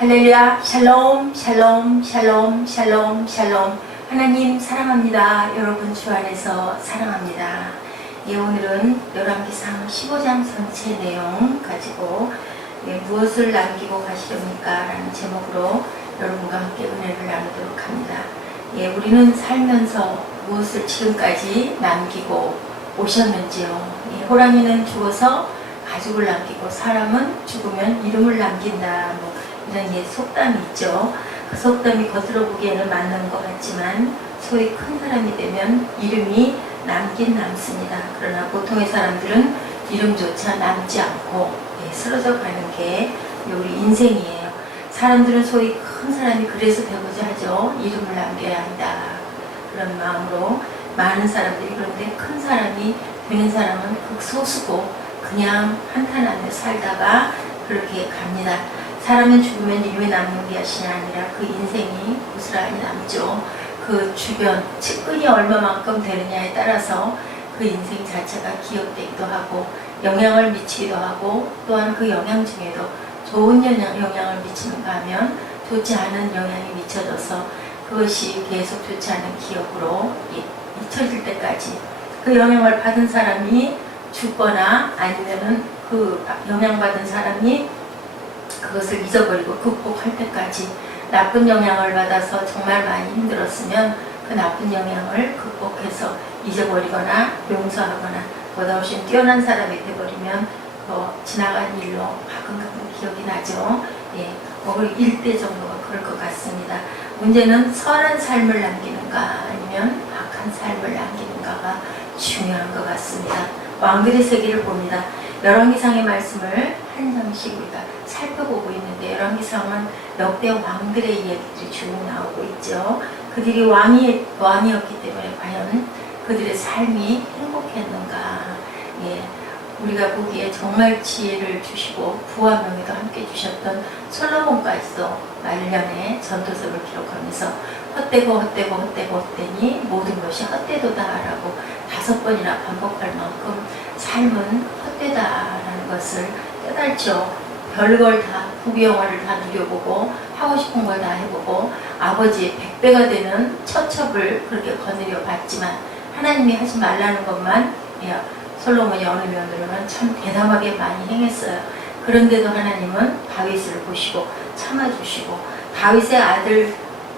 할렐루야. 샬롬 샬롬 샬롬 샬롬 샬롬. 하나님 사랑합니다. 여러분 주 안에서 사랑합니다. 예, 오늘은 열왕기상 15장 전체 내용 가지고 무엇을 남기고 가시렵니까? 라는 제목으로 여러분과 함께 은혜를 나누도록 합니다. 예, 우리는 살면서 무엇을 지금까지 남기고 오셨는지요. 예, 호랑이는 죽어서 가죽을 남기고 사람은 죽으면 이름을 남긴다. 이런 속담이 있죠. 그 속담이 겉으로 보기에는 맞는 것 같지만 소위 큰 사람이 되면 이름이 남긴 남습니다. 그러나 보통의 사람들은 이름조차 남지 않고 쓰러져 가는 게 우리 인생이에요. 사람들은 소위 큰 사람이 그래서 되고자 하죠. 이름을 남겨야 한다. 그런 마음으로 많은 사람들이, 그런데 큰 사람이 되는 사람은 극소수고 그냥 한탄하며 살다가 그렇게 갑니다. 사람은 죽으면 이름이 남는 게 아니라 그 인생이 고스란히 남죠. 그 주변 측근이 얼마만큼 되느냐에 따라서 그 인생 자체가 기억되기도 하고 영향을 미치기도 하고, 또한 그 영향 중에도 좋은 영향을 미치는가 하면 좋지 않은 영향이 미쳐져서 그것이 계속 좋지 않은 기억으로 잊혀질 때까지 그 영향을 받은 사람이 죽거나 아니면은 그 영향받은 사람이 그것을 잊어버리고 극복할 때까지, 나쁜 영향을 받아서 정말 많이 힘들었으면 그 나쁜 영향을 극복해서 잊어버리거나 용서하거나 보다 훨씬 뛰어난 사람이 되어버리면 지나간 일로 가끔 기억이 나죠. 예, 거의 1대 정도가 그럴 것 같습니다. 문제는 선한 삶을 남기는가 아니면 악한 삶을 남기는가가 중요한 것 같습니다. 왕들의 세계를 봅니다. 열왕기상의 말씀을 한 장씩 우리가 살펴보고 있는데, 열왕기상은 역대 왕들의 이야기들이 쭉 나오고 있죠. 그들이 왕이었기 때문에 과연 그들의 삶이 행복했는가. 예, 우리가 보기에 정말 지혜를 주시고 부와 명예도 함께 주셨던 솔로몬까지도 말년에 전도서를 기록하면서 헛되니 모든 것이 헛되도다라고 5번이나 반복할 만큼 삶은 헛되다라는 것을 깨달죠. 별걸 다, 부귀영화를 다 누려보고 하고 싶은 걸 다 해보고 아버지의 100배가 되는 처첩을 그렇게 거느려 봤지만 하나님이 하지 말라는 것만 솔로몬이 어느 면으로는 참 대담하게 많이 행했어요. 그런데도 하나님은 다윗을 보시고 참아주시고, 다윗의 아들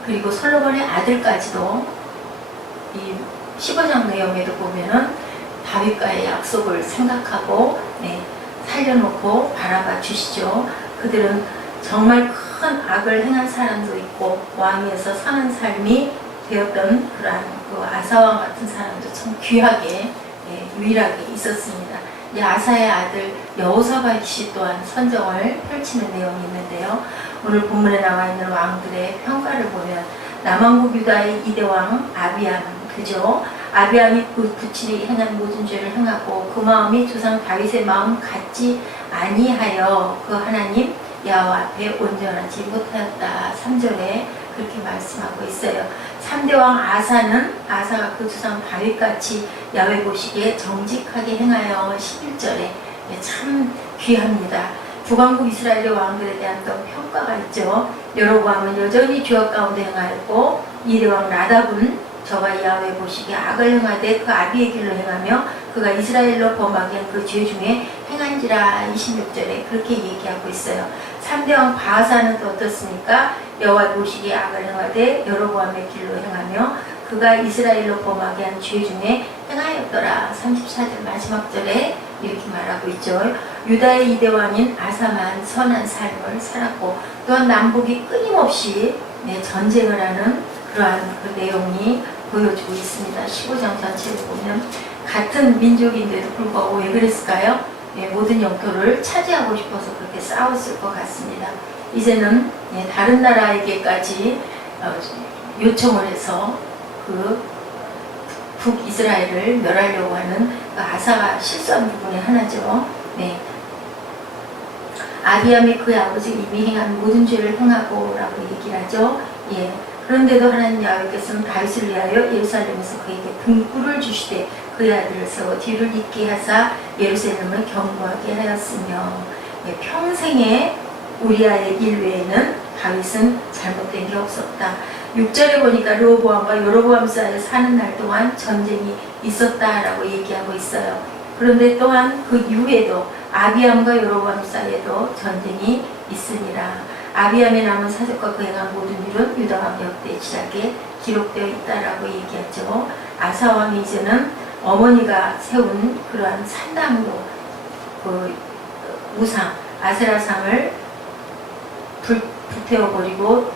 그리고 솔로몬의 아들까지도 이 15장 내용에도 보면은 다윗과의 약속을 생각하고 살려놓고 바라봐 주시죠. 그들은 정말 큰 악을 행한 사람도 있고 왕위에서 사는 삶이 되었던 그러한 그 아사왕 같은 사람도 참 귀하게 유일하게 있었습니다. 이 아사의 아들 여호사밧이 또한 선정을 펼치는 내용이 있는데요. 오늘 본문에 나와 있는 왕들의 평가를 보면 남왕국 유다의 2대 왕 아비암, 그죠? 아비암이 부친이 행한 모든 죄를 행하고 그 마음이 조상 다윗의 마음 같지 아니하여 그 하나님 야훼 앞에 온전하지 못하였다. 3절에 그렇게 말씀하고 있어요. 3대 왕 아사가 그 조상 다윗같이 야훼 보시기에 정직하게 행하여 11절에 참 귀합니다. 북왕국 이스라엘의 왕들에 대한 또 평가가 있죠. 여로보암은 여전히 죄악 가운데 행하였고 2대 왕 라답은 저가 야훼 보시기에 악을 행하되 그 아비의 길로 행하며 그가 이스라엘로 범하게 한 그 죄 중에 행한지라. 26절에 그렇게 얘기하고 있어요. 3대 왕 바하사는 또 어떻습니까? 여호와 보시기에 악을 행하되 여로보암의 길로 행하며 그가 이스라엘로 범하게 한 죄 중에 행하였더라. 34절 마지막 절에 이렇게 말하고 있죠. 유다의 2대 왕인 아사만 선한 삶을 살았고 또한 남북이 끊임없이 전쟁을 하는 그러한 그 내용이 보여주고 있습니다. 15장 전체를 보면 같은 민족인데도 불구하고 왜 그랬을까요? 모든 영토를 차지하고 싶어서 그렇게 싸웠을 것 같습니다. 이제는 다른 나라에게까지 요청을 해서 그 북이스라엘을 멸하려고 하는 그 아사가 실수한 부분의 하나죠. 아비암이 그의 아버지 이미 행한 모든 죄를 행하고 라고 얘기를 하죠. 그런데도 하나님 야훼께서는 다윗을 위하여 예루살렘에서 그에게 등불을 주시되 그의 아들을 세워 뒤를 잇게 하사 예루살렘을 견고하게 하였으며, 평생에 우리아의 일 외에는 다윗은 잘못된 게 없었다. 6절에 보니까 르호보암과 여로보암 사이에 사는 날 동안 전쟁이 있었다라고 얘기하고 있어요. 그런데 또한 그 이후에도 아비암과 여로보암 사이에도 전쟁이 있으니라. 아비암의 남은 사적과 그 행한 모든 일은 유다 왕 역대 지략에 기록되어 있다라고 얘기하죠. 아사 왕이 이제는 어머니가 세운 그러한 산당도 그 우상 아세라상을 불태워버리고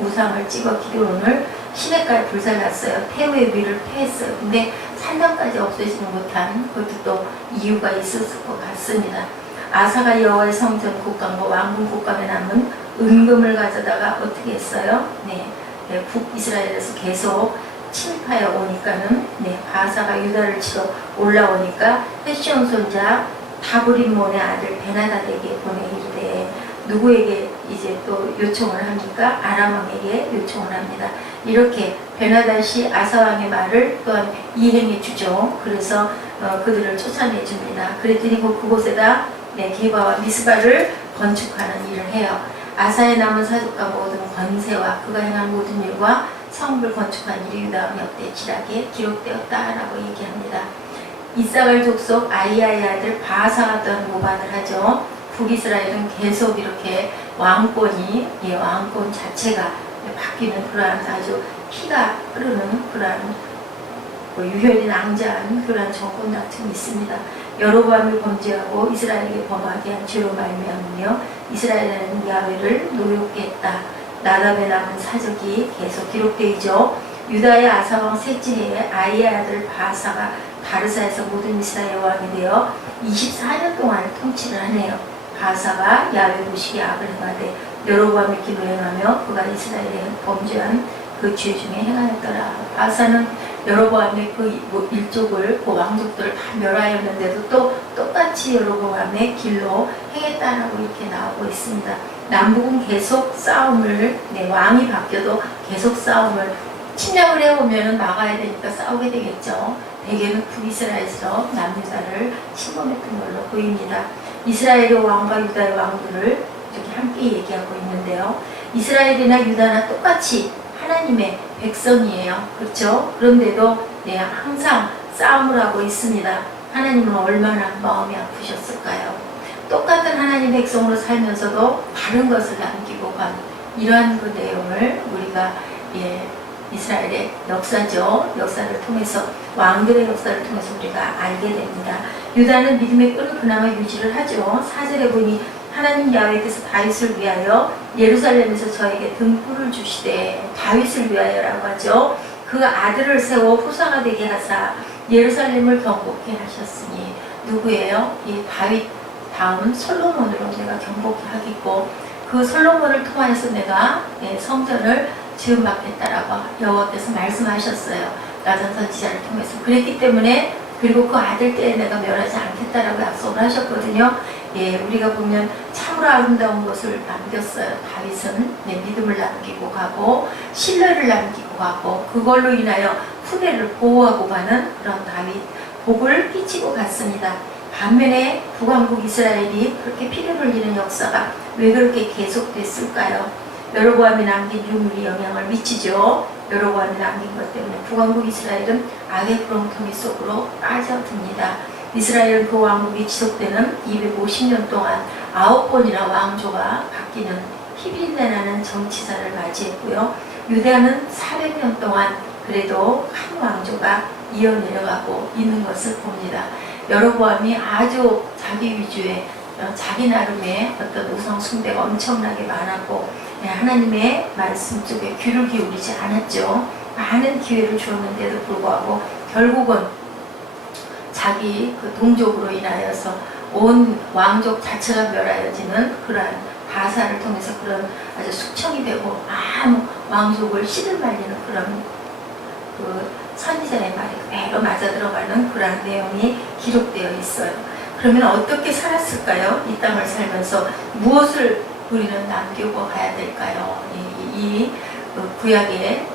우상을 찍어 기도론을 시내가에 불살랐어요. 태우의 위를 패했어요. 근데 산당까지 없애지는 못한 그것도 또 이유가 있었을 것 같습니다. 아사가 여호와의 성전 곡간과 왕궁 곡간에 남은 은금을 가져다가 어떻게 했어요? 북이스라엘에서 계속 침입하여 오니까는 바사가 유다를 치러 올라오니까 헤시온 손자 다브림몬의 아들 베나닷에게 보내이르되 누구에게 이제 또 요청을 합니까? 아람 왕에게 요청을 합니다. 이렇게 베나닷이 아사 왕의 말을 또한 이행해 주죠. 그래서 그들을 쫓아내 줍니다. 그랬더니 그곳에다 게바와 미스바를 건축하는 일을 해요. 아사의 남은 사족과 모든 권세와 그가 행한 모든 일과 성을 건축한 일이 유다 왕 역대 지략에 기록되었다라고 얘기합니다. 이사갈 족속 아이야의 아들 바하사가 또한 모반을 하죠. 북이스라엘은 계속 이렇게 왕권이 왕권 자체가 바뀌는 그러한 아주 피가 흐르는 그러한 유혈이 낭자한 그러한 정권 다툼이 있습니다. 여로보암을 범죄하고 이스라엘에게 범하게 한 죄로 말미암으며 이스라엘은 야훼를 노엽게 했다. 나답의 남은 사적이 계속 기록되어 있죠. 유다의 아사왕 셋째 해에 아이의 아들 바하사가 바르사에서 모든 이스라엘 왕이 되어 24년 동안 통치를 하네요. 바하사가 야훼 보시기에 악을 행하되 여로보암의 길로 행하며 그가 이스라엘에 범죄한 그 죄 중에 행하였더라. 바하사는 여로보암의 그 일족을 그 왕족들을 다 멸하였는데도 또 똑같이 여로보암의 길로 행했다라고 이렇게 나오고 있습니다. 남북은 계속 싸움을 왕이 바뀌어도 계속 싸움을 침략을 해오면 막아야 되니까 싸우게 되겠죠. 대개는 북이스라엘에서 남유다를 침범했던 걸로 보입니다. 이스라엘의 왕과 유다의 왕들을 이렇게 함께 얘기하고 있는데요. 이스라엘이나 유다나 똑같이 하나님의 백성이에요. 그렇죠? 그런데도 항상 싸움을 하고 있습니다. 하나님은 얼마나 마음이 아프셨을까요? 똑같은 하나님의 백성으로 살면서도 다른 것을 남기고 간 이러한 그 내용을 우리가 이스라엘의 역사죠. 역사를 통해서 왕들의 역사를 통해서 우리가 알게 됩니다. 유다는 믿음의 끈을 그나마 유지를 하죠. 4절에 보니 하나님 야훼께서 다윗을 위하여 예루살렘에서 저에게 등불을 주시되 다윗을 위하여라고 하죠. 그 아들을 세워 후사가 되게 하사 예루살렘을 경복케 하셨으니 누구예요? 이 다윗 다음 솔로몬으로 내가 경복케 하겠고 그 솔로몬을 통하여서 내가 성전을 지음받겠다라고 여호와께서 말씀하셨어요. 나단 선지자를 통해서. 그랬기 때문에 그리고 그 아들 때에 내가 멸하지 않겠다라고 약속을 하셨거든요. 우리가 보면 참으로 아름다운 것을 남겼어요. 다윗은 믿음을 남기고 가고 신뢰를 남기고 가고 그걸로 인하여 후대를 보호하고 가는 그런 다윗 복을 끼치고 갔습니다. 반면에 북왕국 이스라엘이 그렇게 피를 흘리는 역사가 왜 그렇게 계속됐을까요? 여로보암이 남긴 유물이 영향을 미치죠. 여로보암이 남긴 것 때문에 북왕국 이스라엘은 악의 구렁텅이 속으로 빠져듭니다. 이스라엘은 그 왕국이 지속되는 250년 동안 9번이나 왕조가 바뀌는 피비린내나는 정치사를 맞이했고요. 유대는 400년 동안 그래도 한 왕조가 이어내려가고 있는 것을 봅니다. 여로보암이 아주 자기 위주의 자기 나름의 어떤 우상 숭배가 엄청나게 많았고 하나님의 말씀 쪽에 귀를 기울이지 않았죠. 많은 기회를 주었는데도 불구하고 결국은 자기 그 동족으로 인하여서 온 왕족 자체가 멸하여지는 그러한 바사를 통해서 그런 아주 숙청이 되고 아무 왕족을 씨를 말리는 그런 그 선지자의 말이 그대로 맞아 들어가는 그러한 내용이 기록되어 있어요. 그러면 어떻게 살았을까요? 이 땅을 살면서 무엇을 우리는 남기고 가야 될까요? 이 구약의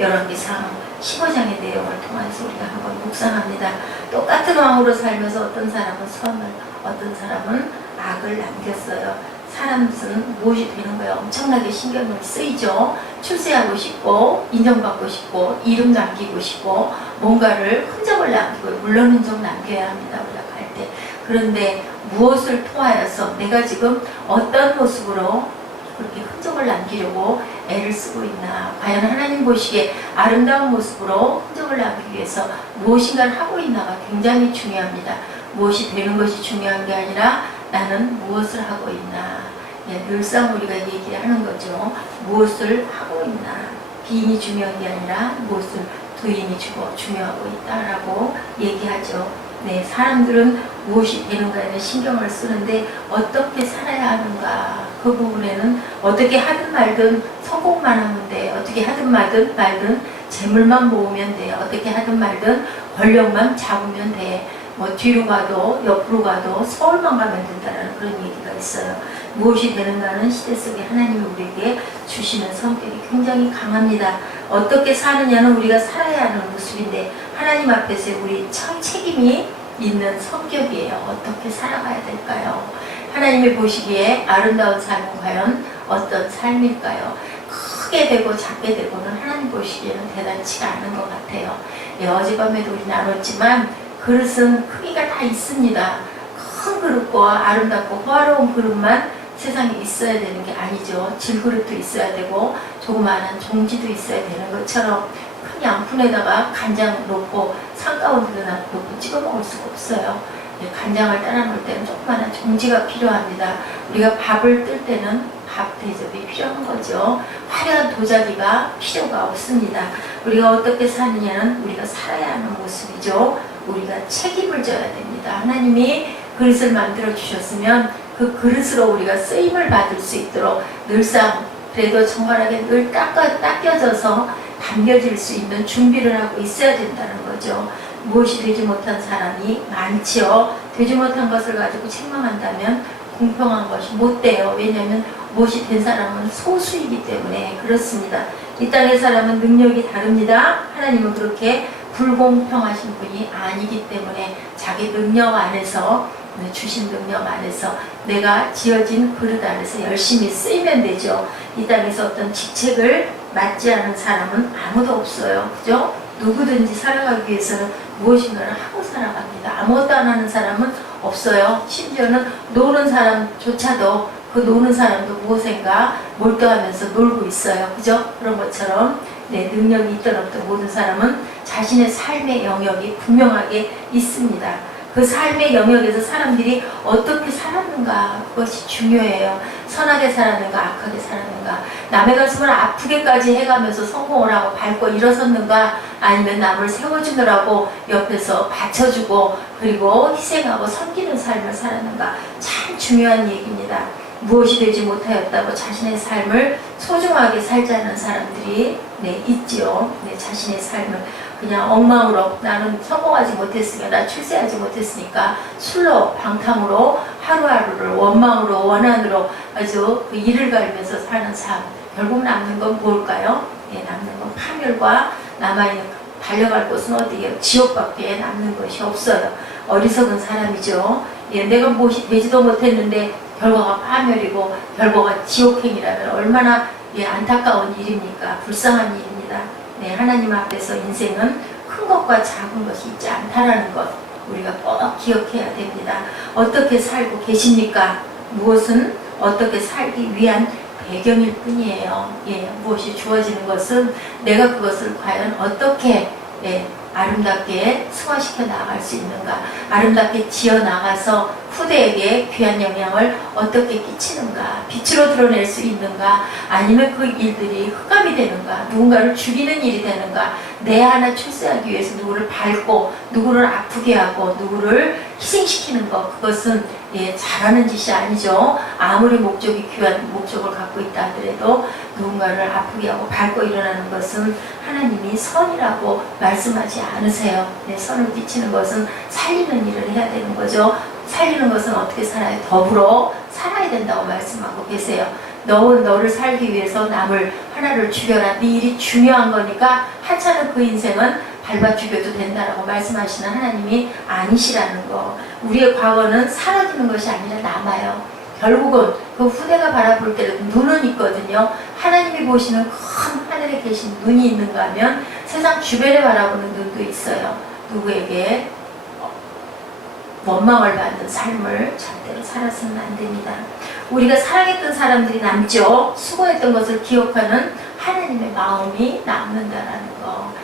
열왕기상 15장의 내용을 통해서 우리가 한번 묵상합니다. 똑같은 왕으로 살면서 어떤 사람은 선을, 어떤 사람은 악을 남겼어요. 사람은 무엇이 되는 거예요? 엄청나게 신경을 쓰이죠. 출세하고 싶고 인정받고 싶고 이름 남기고 싶고 뭔가를 흔적을 남기고 물론 흔적 남겨야 합니다. 우리가 갈 때. 그런데 무엇을 통하여서 내가 지금 어떤 모습으로 그렇게 흔적을 남기려고 애를 쓰고 있나, 과연 하나님 보시기에 아름다운 모습으로 흔적을 남기기 위해서 무엇인가를 하고 있나가 굉장히 중요합니다. 무엇이 되는 것이 중요한 게 아니라 나는 무엇을 하고 있나. 예, 늘상 우리가 얘기하는 거죠. 무엇을 하고 있나. 비인이 중요한 게 아니라 무엇을 도인이 중요하고 있다라고 얘기하죠. 네, 사람들은 무엇이 되는가에는 신경을 쓰는데 어떻게 살아야 하는가, 그 부분에는 어떻게 하든 말든 성공만 하면 돼, 어떻게 하든 말든 재물만 모으면 돼, 어떻게 하든 말든 권력만 잡으면 돼, 뭐 뒤로 가도 옆으로 가도 서울만 가면 된다는 그런 얘기가 있어요. 무엇이 되는가는 시대 속에 하나님이 우리에게 주시는 성격이 굉장히 강합니다. 어떻게 사느냐는 우리가 살아야 하는 모습인데 하나님 앞에서 우리 책임이 있는 성격이에요. 어떻게 살아가야 될까요? 하나님이 보시기에 아름다운 삶은 과연 어떤 삶일까요? 크게 되고 작게 되고는 하나님 보시기에는 대단치가 않은 것 같아요. 예, 어젯밤에도 우리 나눴지만 그릇은 크기가 다 있습니다. 큰 그릇과 아름답고 호화로운 그릇만 세상에 있어야 되는 게 아니죠. 질그릇도 있어야 되고 조그마한 종지도 있어야 되는 것처럼 큰 양푼에다가 간장 넣고 상가운 그릇 넣고 찍어 먹을 수가 없어요. 간장을 따라 놓을 때는 조그마한 종지가 필요합니다. 우리가 밥을 뜰 때는 밥 대접이 필요한 거죠. 화려한 도자기가 필요가 없습니다. 우리가 어떻게 사느냐는 우리가 살아야 하는 모습이죠. 우리가 책임을 져야 됩니다. 하나님이 그릇을 만들어 주셨으면 그 그릇으로 우리가 쓰임을 받을 수 있도록 늘상 그래도 정갈하게 늘 닦여져서 담겨질 수 있는 준비를 하고 있어야 된다는 거죠. 무엇이 되지 못한 사람이 많지요. 되지 못한 것을 가지고 책망한다면 공평한 것이 못 돼요. 왜냐하면 무엇이 된 사람은 소수이기 때문에 그렇습니다. 이 땅의 사람은 능력이 다릅니다. 하나님은 그렇게 불공평하신 분이 아니기 때문에 자기 능력 안에서, 주신 능력 안에서 내가 지어진 그릇 안에서 열심히 쓰이면 되죠. 이 땅에서 어떤 직책을 맡지 않은 사람은 아무도 없어요. 그죠? 누구든지 살아가기 위해서는 무엇인가를 하고 살아갑니다. 아무것도 안 하는 사람은 없어요. 심지어는 노는 사람조차도 그 노는 사람도 무엇인가 몰두하면서 놀고 있어요. 그죠? 그런 것처럼 능력이 있든 없든 모든 사람은 자신의 삶의 영역이 분명하게 있습니다. 그 삶의 영역에서 사람들이 어떻게 살았는가, 그것이 중요해요. 선하게 살았는가, 악하게 살았는가, 남의 가슴을 아프게까지 해가면서 성공을 하고 밟고 일어섰는가, 아니면 남을 세워주느라고 옆에서 받쳐주고 그리고 희생하고 섬기는 삶을 살았는가. 참 중요한 얘기입니다. 무엇이 되지 못하였다고 자신의 삶을 소중하게 살지 않는 사람들이 있지요. 자신의 삶을 그냥 엉망으로, 나는 성공하지 못했으니까, 나 출세하지 못했으니까 술로 방탕으로 하루하루를 원망으로 원한으로 아주 그 이를 갈면서 사는 삶. 결국 남는 건 뭘까요? 남는 건 파멸과 남아있는, 달려갈 곳은 어디예요? 지옥밖에 남는 것이 없어요. 어리석은 사람이죠. 내가 무엇이 되지도 못했는데 결과가 파멸이고 결과가 지옥행이라면 얼마나 안타까운 일입니까? 불쌍한 일입니다. 하나님 앞에서 인생은 큰 것과 작은 것이 있지 않다라는 것 우리가 꼭 기억해야 됩니다. 어떻게 살고 계십니까? 무엇은 어떻게 살기 위한 배경일 뿐이에요. 무엇이 주어지는 것은 내가 그것을 과연 어떻게 아름답게 승화시켜 나갈 수 있는가, 아름답게 지어 나가서 후대에게 귀한 영향을 어떻게 끼치는가, 빛으로 드러낼 수 있는가, 아니면 그 일들이 흑암이 되는가, 누군가를 죽이는 일이 되는가, 내 하나 출세하기 위해서 누구를 밟고 누구를 아프게 하고 누구를 희생시키는 것, 그것은 잘하는 짓이 아니죠. 아무리 목적이 귀한 목적을 갖고 있다 하더라도 누군가를 아프게 하고 밟고 일어나는 것은 하나님이 선이라고 말씀하지 않으세요. 선을 끼치는 것은 살리는 일을 해야 되는 거죠. 살리는 것은 어떻게 살아요? 더불어 살아야 된다고 말씀하고 계세요. 너를 살기 위해서 남을 하나를 죽여라. 네 일이 중요한 거니까 하찮은 그 인생은 밟아 죽여도 된다라고 말씀하시는 하나님이 아니시라는 거. 우리의 과거는 사라지는 것이 아니라 남아요. 결국은 그 후대가 바라볼 때는 눈은 있거든요. 하나님이 보시는 큰 하늘에 계신 눈이 있는가 하면 세상 주변에 바라보는 눈도 있어요. 누구에게 원망을 받는 삶을 절대로 살아서는 안 됩니다. 우리가 사랑했던 사람들이 남죠. 수고했던 것을 기억하는 하나님의 마음이 남는다라는 거.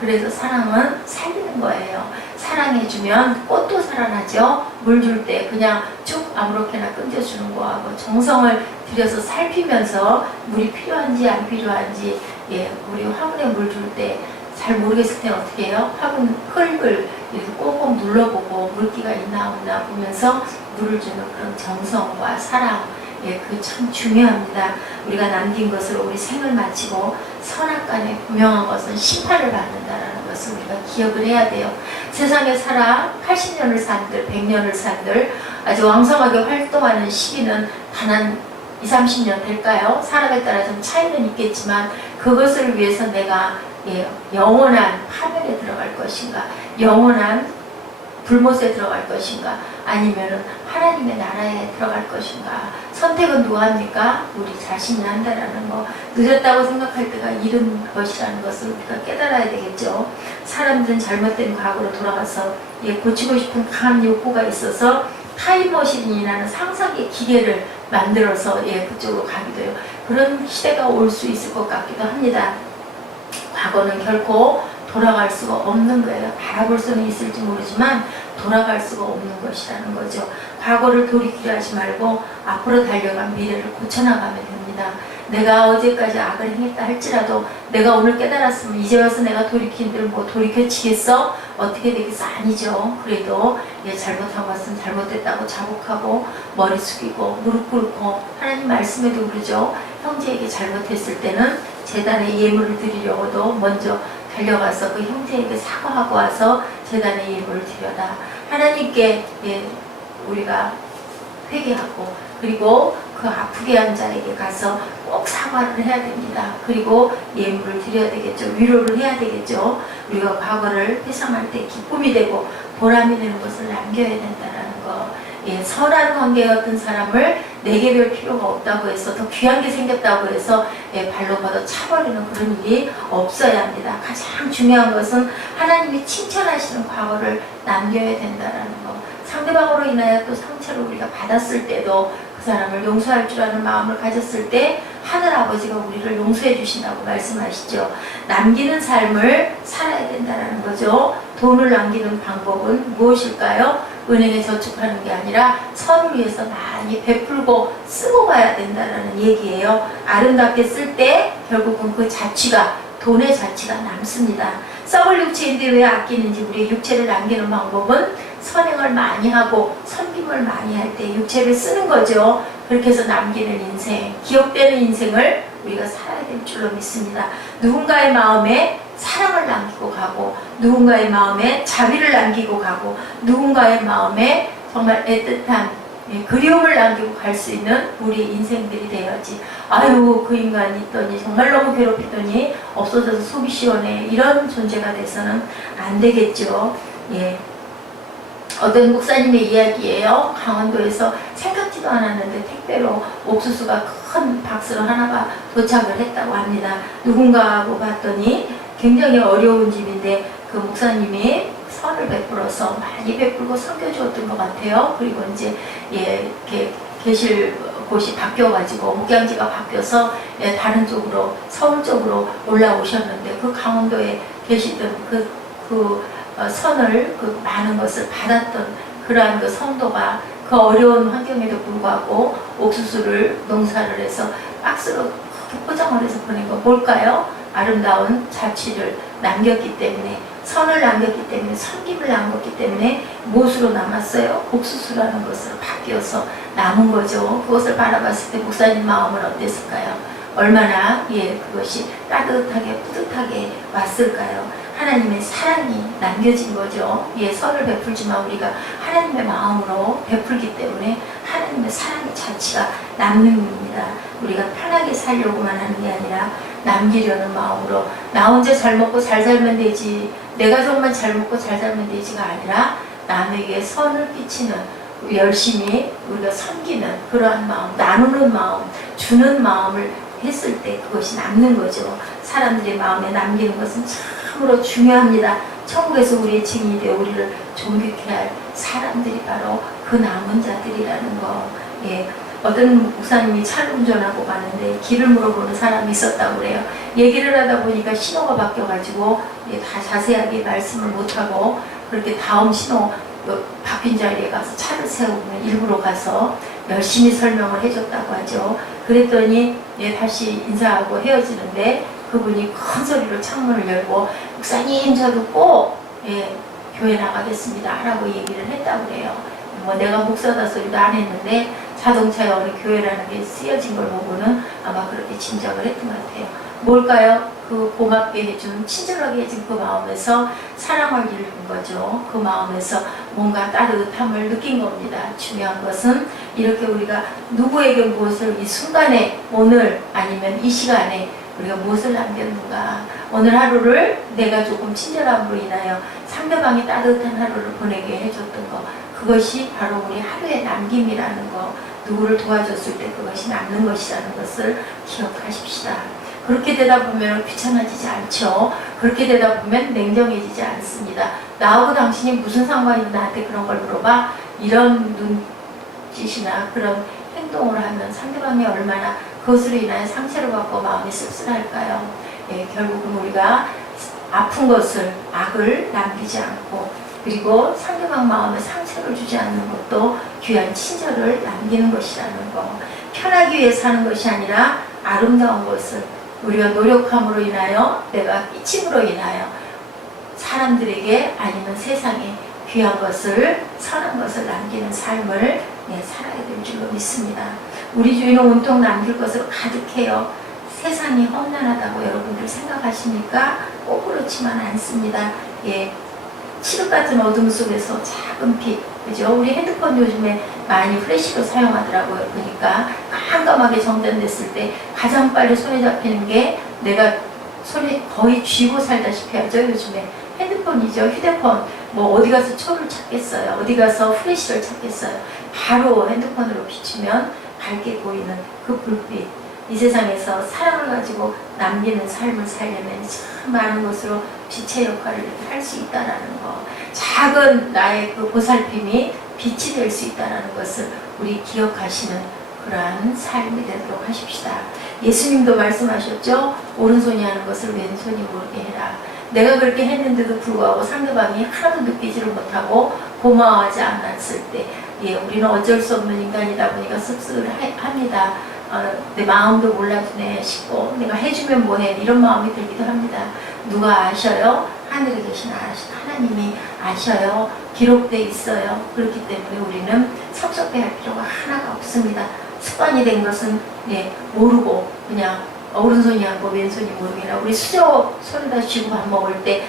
그래서 사랑은 살리는 거예요. 사랑해주면 꽃도 살아나죠. 물 줄 때 그냥 쭉 아무렇게나 끊겨주는 거하고 정성을 들여서 살피면서 물이 필요한지 안 필요한지, 우리 화분에 물 줄 때 잘 모르겠을 때는 어떻게 해요? 화분 흙을 이렇게 꼭꼭 눌러보고 물기가 있나 없나 보면서 물을 주는 그런 정성과 사랑, 그 참 중요합니다. 우리가 남긴 것으로 우리 생을 마치고 선악간에 분명한 것은 심판을 받는다라는 것을 우리가 기억을 해야 돼요. 세상에 살아 80년을 산들, 100년을 산들 아주 왕성하게 활동하는 시기는 단 한 20, 30년 될까요? 사람에 따라 좀 차이는 있겠지만 그것을 위해서 내가 영원한 파멸에 들어갈 것인가, 영원한 불못에 들어갈 것인가, 아니면은 하나님의 나라에 들어갈 것인가. 선택은 누가 합니까? 우리 자신이 한다라는 거. 늦었다고 생각할 때가 이른 것이라는 것을 우리가 깨달아야 되겠죠. 사람들은 잘못된 과거로 돌아가서 고치고 싶은 강한 욕구가 있어서 타임머신이라는 상상의 기계를 만들어서 그쪽으로 가기도 해요. 그런 시대가 올 수 있을 것 같기도 합니다. 과거는 결코 돌아갈 수가 없는 거예요. 바라볼 수는 있을지 모르지만 돌아갈 수가 없는 것이라는 거죠. 과거를 돌이키려 하지 말고 앞으로 달려간 미래를 고쳐나가면 됩니다. 내가 어제까지 악을 행했다 할지라도 내가 오늘 깨달았으면 이제 와서 내가 돌이킨들 뭐 돌이켜지겠어? 어떻게 되겠어? 아니죠. 그래도 잘못한 것은 잘못됐다고 자복하고 머리 숙이고 무릎 꿇고 하나님 말씀에도 그러죠. 형제에게 잘못했을 때는 제단에 예물을 드리려고도 먼저 달려가서 그 형제에게 사과하고 와서 제단에 예물을 드려라. 하나님께 우리가 회개하고 그리고 그 아프게 한 자에게 가서 꼭 사과를 해야 됩니다. 그리고 예물을 드려야 되겠죠. 위로를 해야 되겠죠. 우리가 과거를 회상할 때 기쁨이 되고 보람이 되는 것을 남겨야 된다는 거. 선한 관계였던 사람을 내게 별 필요가 없다고 해서 더 귀한 게 생겼다고 해서 발로 걷어 차버리는 그런 일이 없어야 합니다. 가장 중요한 것은 하나님이 칭찬하시는 과거를 남겨야 된다는 거. 상대방으로 인하여 또 상처를 우리가 받았을 때도 그 사람을 용서할 줄 아는 마음을 가졌을 때 하늘 아버지가 우리를 용서해 주신다고 말씀하시죠. 남기는 삶을 살아야 된다는 거죠. 돈을 남기는 방법은 무엇일까요? 은행에 저축하는 게 아니라 선을 위해서 많이 베풀고 쓰고 가야 된다는 얘기예요. 아름답게 쓸 때 결국은 그 자취가, 돈의 자취가 남습니다. 썩을 육체인데 왜 아끼는지, 우리의 육체를 남기는 방법은 선행을 많이 하고 섬김을 많이 할 때 육체를 쓰는 거죠. 그렇게 해서 남기는 인생, 기억되는 인생을 우리가 살아야 될 줄로 믿습니다. 누군가의 마음에 사랑을 남기고 가고, 누군가의 마음에 자비를 남기고 가고, 누군가의 마음에 정말 애틋한 그리움을 남기고 갈 수 있는 우리 인생들이 되어야지. 아유, 그 인간이 있더니 정말 너무 괴롭히더니 없어져서 속이 시원해, 이런 존재가 돼서는 안 되겠죠. 어떤 목사님의 이야기예요. 강원도에서 생각지도 않았는데 택배로 옥수수가 큰 박스로 하나가 도착을 했다고 합니다. 누군가하고 봤더니 굉장히 어려운 집인데 그 목사님이 선을 베풀어서 많이 베풀고 섬겨주었던 것 같아요. 그리고 이제 이렇게 계실 곳이 바뀌어가지고 목양지가 바뀌어서 다른 쪽으로, 서울 쪽으로 올라오셨는데 그 강원도에 계시던 선을, 그 많은 것을 받았던 그러한 그 성도가 그 어려운 환경에도 불구하고 옥수수를 농사를 해서 박스로 포장을 해서 보낸 거 뭘까요? 아름다운 자취를 남겼기 때문에, 선을 남겼기 때문에, 섬김을 남겼기 때문에 무엇으로 남았어요? 옥수수라는 것으로 바뀌어서 남은 거죠. 그것을 바라봤을 때 목사님 마음은 어땠을까요? 얼마나 그것이 따뜻하게 뿌듯하게 왔을까요? 하나님의 사랑이 남겨진 거죠. 선을 베풀지만 우리가 하나님의 마음으로 베풀기 때문에 하나님의 사랑의 자취가 남는 겁니다. 우리가 편하게 살려고만 하는 게 아니라 남기려는 마음으로, 나 혼자 잘 먹고 잘 살면 되지, 내 가족만 잘 먹고 잘 살면 되지가 아니라 남에게 선을 끼치는 열심히 우리가 섬기는 그러한 마음, 나누는 마음, 주는 마음을 했을 때 그것이 남는 거죠. 사람들의 마음에 남기는 것은 참으로 중요합니다. 천국에서 우리의 증인이 되어 우리를 존귀케 할 사람들이 바로 그 남은 자들이라는 거. 예. 어떤 목사님이 차를 운전하고 가는데 길을 물어보는 사람이 있었다고 그래요. 얘기를 하다 보니까 신호가 바뀌어가지고 다 자세하게 말씀을 못하고 그렇게 다음 신호 바뀐 자리에 가서 차를 세우면 일부러 가서 열심히 설명을 해줬다고 하죠. 그랬더니 다시 인사하고 헤어지는데 그분이 큰 소리로 창문을 열고 목사님 저도 꼭 교회 나가겠습니다 라고 얘기를 했다고 그래요. 뭐 내가 목사다 소리도 안 했는데 자동차에 어느 교회라는 게 쓰여진 걸 보고는 아마 그렇게 짐작을 했던 것 같아요. 뭘까요? 그 고맙게 해준, 친절하게 해준 그 마음에서 사랑을 잃은 거죠. 그 마음에서 뭔가 따뜻함을 느낀 겁니다. 중요한 것은 이렇게 우리가 누구에게 무엇을 이 순간에 오늘 아니면 이 시간에 우리가 무엇을 남겼는가. 오늘 하루를 내가 조금 친절함으로 인하여 상대방이 따뜻한 하루를 보내게 해줬던 거. 그것이 바로 우리 하루의 남김이라는 거. 누구를 도와줬을 때 그것이 남는 것이라는 것을 기억하십시다. 그렇게 되다 보면 귀찮아지지 않죠. 그렇게 되다 보면 냉정해지지 않습니다. 나하고 당신이 무슨 상관이 나한테 그런 걸 물어봐? 이런 눈짓이나 그런 행동을 하면 상대방이 얼마나 그것으로 인하여 상처를 받고 마음이 씁쓸할까요? 결국은 우리가 아픈 것을, 악을 남기지 않고 그리고 상대방 마음에 상처를 주지 않는 것도 귀한 친절을 남기는 것이라는 거. 편하기 위해 사는 것이 아니라 아름다운 것을 우리가 노력함으로 인하여 내가 끼침으로 인하여 사람들에게 아니면 세상에 귀한 것을 선한 것을 남기는 삶을 살아야 될 줄로 믿습니다. 우리 주위는 온통 남길 것으로 가득해요. 세상이 험난하다고 여러분들 생각하십니까? 꼭 그렇지만 않습니다. 칠흑 같은 어둠 속에서 작은 빛, 그죠? 우리 핸드폰 요즘에 많이 플래시로 사용하더라고요. 그러니까 깜깜하게 정전됐을 때 가장 빨리 손에 잡히는 게 내가 손에 거의 쥐고 살다시피 하죠. 요즘에 핸드폰이죠. 휴대폰. 뭐 어디 가서 초를 찾겠어요. 어디 가서 플래시를 찾겠어요. 바로 핸드폰으로 비추면 밝게 보이는 그 불빛. 이 세상에서 사랑을 가지고 남기는 삶을 살려면 참 많은 것으로 빛의 역할을 할 수 있다는 거. 작은 나의 그 보살핌이 빛이 될 수 있다는 것을 우리 기억하시는 그러한 삶이 되도록 하십시다. 예수님도 말씀하셨죠. 오른손이 하는 것을 왼손이 모르게 해라. 내가 그렇게 했는데도 불구하고 상대방이 하나도 느끼지를 못하고 고마워하지 않았을 때 우리는 어쩔 수 없는 인간이다 보니까 씁쓸합니다. 내 마음도 몰라주네 싶고 내가 해주면 뭐해 이런 마음이 들기도 합니다. 누가 아셔요? 하늘에 계신 하나님이 아셔요. 기록되어 있어요. 그렇기 때문에 우리는 섭섭해할 필요가 하나가 없습니다. 습관이 된 것은 모르고 그냥 오른손이 하고 왼손이 모르게라. 우리 수저 손에다 쥐고 밥 먹을 때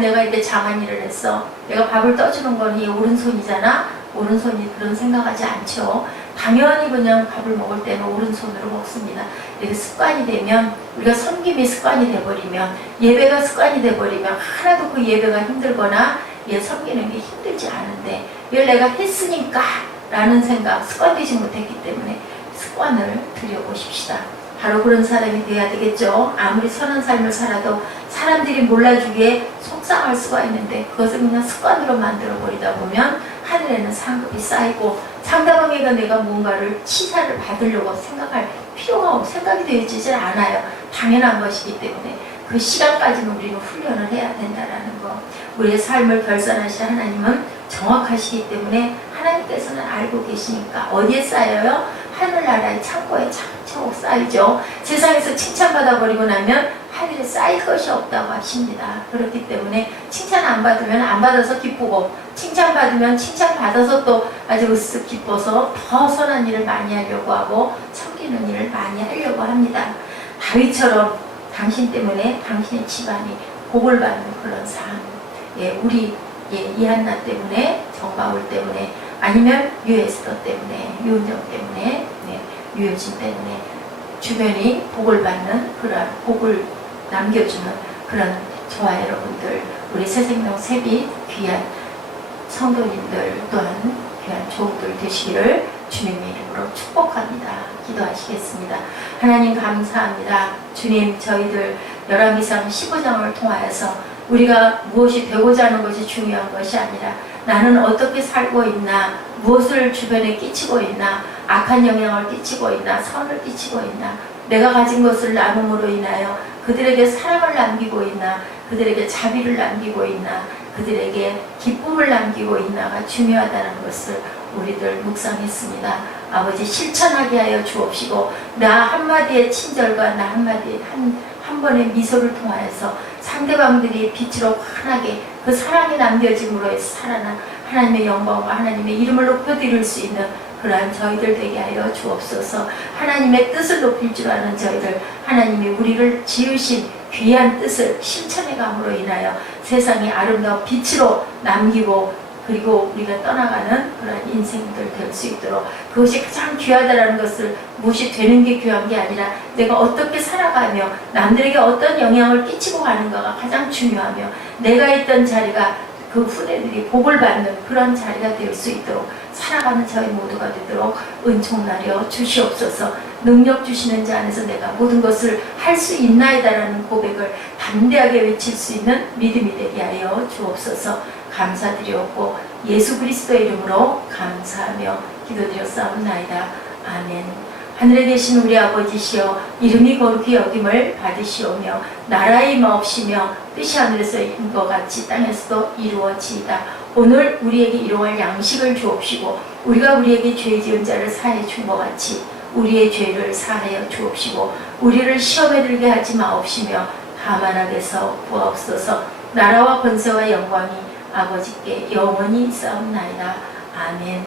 내가 이때 장한 일을 했어. 내가 밥을 떠주는 건 이 오른손이잖아. 오른손이 그런 생각하지 않죠. 당연히 그냥 밥을 먹을 때는 오른손으로 먹습니다. 이게 습관이 되면 우리가 섬김이 습관이 돼버리면 예배가 습관이 돼버리면 하나도 그 예배가 힘들거나 섬기는 게 힘들지 않은데 이걸 내가 했으니까 라는 생각 습관되지 못했기 때문에 습관을 들여보십시다. 바로 그런 사람이 돼야 되겠죠. 아무리 선한 삶을 살아도 사람들이 몰라주기에 속상할 수가 있는데 그것을 그냥 습관으로 만들어 버리다 보면 하늘에는 상급이 쌓이고 상대방에게 내가 뭔가를 치사를 받으려고 생각할 필요가 생각이 되어지질 않아요. 당연한 것이기 때문에 그 시간까지는 우리는 훈련을 해야 된다는 거. 우리의 삶을 결산하실 하나님은 정확하시기 때문에 하나님께서는 알고 계시니까 어디에 쌓여요? 하늘나라의 창고에 차곡차곡 쌓이죠. 세상에서 칭찬받아 버리고 나면 하늘에 쌓일 것이 없다고 하십니다. 그렇기 때문에 칭찬 안 받으면 안 받아서 기쁘고 칭찬 받으면 칭찬 받아서 또 아주 으쓱 기뻐서 더 선한 일을 많이 하려고 하고 섬기는 일을 많이 하려고 합니다. 다윗처럼 당신 때문에 당신의 집안이 복을 받는 그런 삶. 우리 이한나 때문에 정바울 때문에 아니면 유에스더 때문에 유은정 때문에 유효진 때문에 주변이 복을 받는 그런 복을 남겨주는 그런 저와 여러분들 우리 새생명 세빛 귀한 성도님들 또한 귀한 조국들 되시기를 주님의 이름으로 축복합니다. 기도하시겠습니다. 하나님 감사합니다. 주님, 저희들 열왕기상 15장을 통하여서 우리가 무엇이 되고자 하는 것이 중요한 것이 아니라 나는 어떻게 살고 있나, 무엇을 주변에 끼치고 있나, 악한 영향을 끼치고 있나, 선을 끼치고 있나, 내가 가진 것을 나눔으로 인하여 그들에게 사랑을 남기고 있나, 그들에게 자비를 남기고 있나, 그들에게 기쁨을 남기고 있나가 중요하다는 것을 우리들 묵상했습니다. 아버지, 실천하게 하여 주옵시고 나 한마디의 친절과 나 한마디의 한 번의 미소를 통하여서 상대방들이 빛으로 환하게 그 사랑이 남겨짐으로 해서 살아나 하나님의 영광과 하나님의 이름을 높여드릴 수 있는 그러한 저희들 되게 하여 주옵소서. 하나님의 뜻을 높일 줄 아는 저희들, 하나님이 우리를 지으신 귀한 뜻을 실천해 감으로 인하여 세상에 아름다운 빛으로 남기고 그리고 우리가 떠나가는 그런 인생들 될 수 있도록, 그것이 가장 귀하다라는 것을 무엇이 되는 게 귀한 게 아니라 내가 어떻게 살아가며 남들에게 어떤 영향을 끼치고 가는가가 가장 중요하며 내가 있던 자리가 그 후대들이 복을 받는 그런 자리가 될 수 있도록 살아가는 저희 모두가 되도록 은총나려 주시옵소서. 능력 주시는 자 안에서 내가 모든 것을 할 수 있나이다라는 고백을 담대하게 외칠 수 있는 믿음이 되게 하여 주옵소서. 감사드리옵고 예수 그리스도의 이름으로 감사하며 기도드렸사옵나이다. 아멘. 하늘에 계신 우리 아버지시여, 이름이 거룩히 여김을 받으시오며 나라의 임하옵시며 뜻이 하늘에서 이룬 것 같이 땅에서도 이루어지이다. 오늘 우리에게 일용할 양식을 주옵시고 우리가 우리에게 죄 지은 자를 사해 준 것 같이 우리의 죄를 사하여 주옵시고 우리를 시험에 들게 하지 마옵시며 다만 악에서 구하옵소서. 나라와 권세와 영광이 아버지께 영원히 있사옵나이다. 아멘.